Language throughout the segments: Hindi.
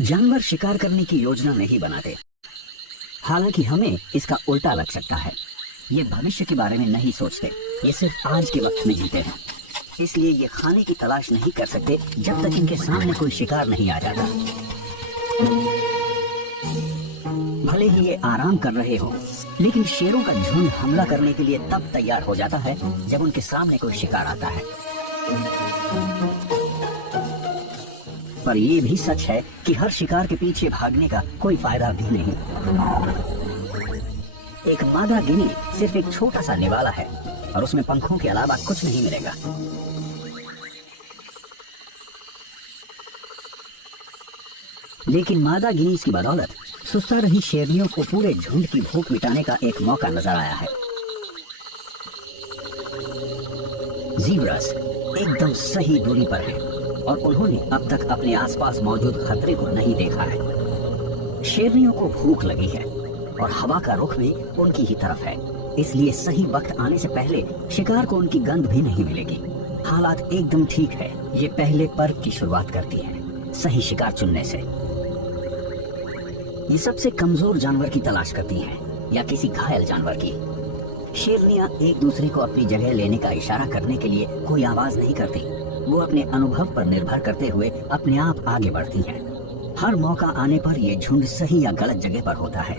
जानवर शिकार करने की योजना नहीं बनाते, हालांकि हमें इसका उल्टा लग सकता है। ये भविष्य के बारे में नहीं सोचते, ये सिर्फ आज के वक्त में जीते हैं। इसलिए ये खाने की तलाश नहीं कर सकते जब तक इनके सामने कोई शिकार नहीं आ जाता। भले ही ये आराम कर रहे हो, लेकिन शेरों का झुंड हमला करने के लिए तब तैयार हो जाता है जब उनके सामने कोई शिकार आता है। पर यह भी सच है कि हर शिकार के पीछे भागने का कोई फायदा भी नहीं। एक मादा गिनी सिर्फ एक छोटा सा निवाला है और उसमें पंखों के अलावा कुछ नहीं मिलेगा। लेकिन मादा गिनीज की बदौलत सुस्ता रही शेरनियों को पूरे झुंड की भूख मिटाने का एक मौका नजर आया है। ज़ीब्रास एकदम सही दूरी पर हैं और उन्होंने अब तक अपने आसपास मौजूद खतरे को नहीं देखा है। शेरनियों को भूख लगी है और हवा का रुख भी उनकी ही तरफ है, इसलिए सही वक्त आने से पहले शिकार को उनकी गंध भी नहीं मिलेगी। हालात एकदम ठीक है। ये पहले पर्व की शुरुआत करती है, सही शिकार चुनने से। ये सबसे कमजोर जानवर की तलाश करती हैं या किसी घायल जानवर की। शेरनियां एक दूसरे को अपनी जगह लेने का इशारा करने के लिए कोई आवाज नहीं करती। वो अपने अनुभव पर निर्भर करते हुए अपने आप आगे बढ़ती हैं। हर मौका आने पर ये झुंड सही या गलत जगह पर होता है।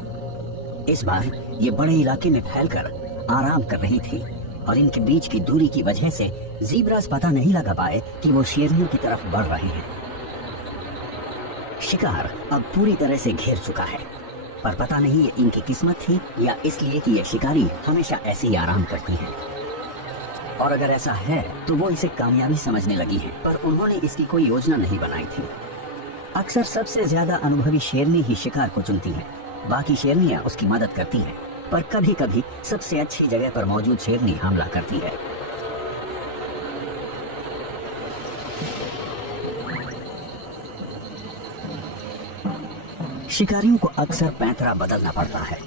इस बार ये बड़े इलाके में फैलकर आराम कर रही थी और इनके बीच की दूरी की वजह से ज़ीब्रास पता नहीं लगा पाए कि वो शेरनियों की तरफ बढ़ रहे हैं। शिकार अब पूरी तरह से घेर चुका है, पर पता नहीं ये इनकी किस्मत थी या इसलिए कि ये शिकारी हमेशा ऐसे ही आराम करती हैं। और अगर ऐसा है तो वो इसे कामयाबी समझने लगी हैं, पर उन्होंने इसकी कोई योजना नहीं बनाई थी। अक्सर सबसे ज्यादा अनुभवी शेरनी ही शिकार को चुनती है, बाकी शेरनियां उसकी मदद करती हैं, पर कभी कभी सबसे अच्छी जगह पर मौजूद शेरनी हमला करती है। शिकारियों को अक्सर पैंतरा बदलना पड़ता है।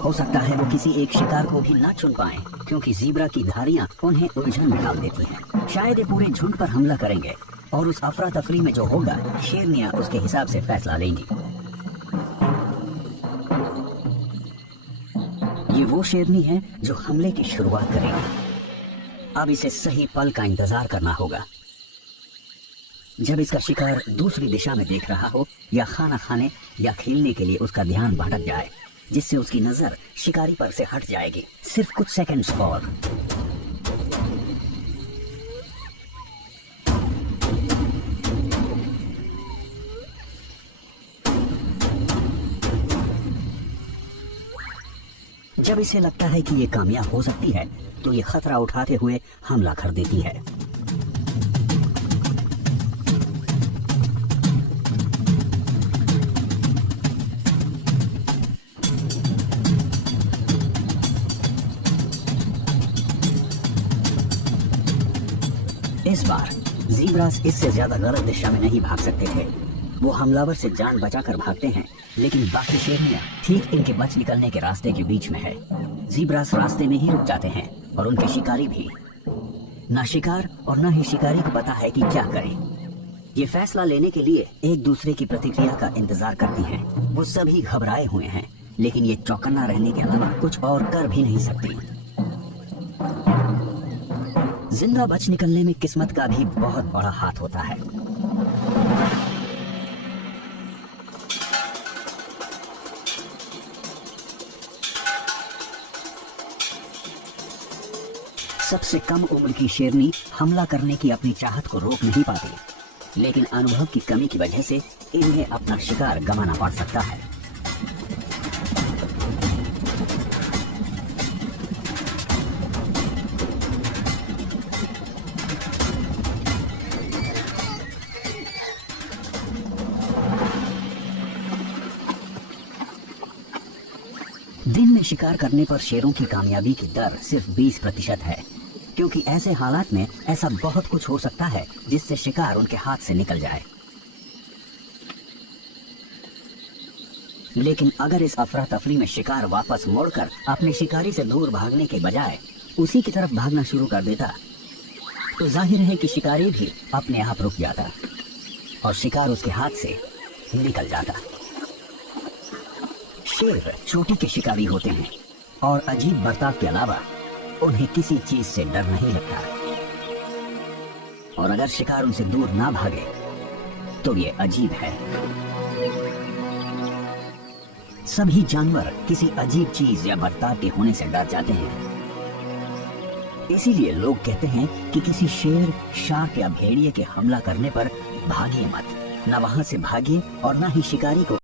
हो सकता है वो किसी एक शिकार को भी न चुन पाएं, क्योंकि ज़ीब्रा की धारियां उन्हें उलझन में डाल देती हैं। शायद ये पूरे झुंड पर हमला करेंगे और उस अफरा तफरी में जो होगा शेरनियां उसके हिसाब से फैसला लेंगी। ये वो शेरनी है जो हमले की शुरुआत करेगी। अब इसे सही पल का इंतजार करना होगा, जब इसका शिकार दूसरी दिशा में देख रहा हो या खाना खाने या खेलने के लिए उसका ध्यान भटक जाए, जिससे उसकी नजर शिकारी पर से हट जाएगी। सिर्फ कुछ सेकंड्स और। जब इसे लगता है कि ये कामयाब हो सकती है तो ये खतरा उठाते हुए हमला कर देती है। इस बार ज़ीब्रास इससे ज्यादा गलत दिशा में नहीं भाग सकते थे। वो हमलावर से जान बचाकर भागते हैं, लेकिन बाकी शेरनियां ठीक इनके बच निकलने के रास्ते के बीच में है। ज़ीब्रास रास्ते में ही रुक जाते हैं और उनके शिकारी भी। ना शिकार और ना ही शिकारी को पता है कि क्या करें। ये फैसला लेने के लिए एक दूसरे की प्रतिक्रिया का इंतजार करती हैं। वो सभी घबराए हुए हैं, लेकिन ये चौकन्ना रहने के अलावा कुछ और कर भी नहीं सकती। जिंदा बच निकलने में किस्मत का भी बहुत बड़ा हाथ होता है। सबसे कम उम्र की शेरनी हमला करने की अपनी चाहत को रोक नहीं पाती, लेकिन अनुभव की कमी की वजह से इन्हें अपना शिकार गंवाना पड़ सकता है। दिन में शिकार करने पर शेरों की कामयाबी की दर सिर्फ 20% है, क्योंकि ऐसे हालात में ऐसा बहुत कुछ हो सकता है जिससे शिकार उनके हाथ से निकल जाए। लेकिन अगर इस अफरा तफरी में शिकार वापस मोड़कर अपने शिकारी से दूर भागने के बजाय उसी की तरफ भागना शुरू कर देता, तो जाहिर है कि शिकारी भी अपने आप रुक जाता और शिकार उसके हाथ से निकल जाता। शेर चोटी के शिकारी होते हैं और अजीब बर्ताव के अलावा उन्हें किसी चीज से डर नहीं लगता, और अगर शिकार उनसे दूर ना भागे तो ये अजीब है। सभी जानवर किसी अजीब चीज या बर्ताव के होने से डर जाते हैं। इसीलिए लोग कहते हैं कि किसी शेर, शार्क या भेड़िए के हमला करने पर भागिए मत। न वहां से भागिए और न ही शिकारी को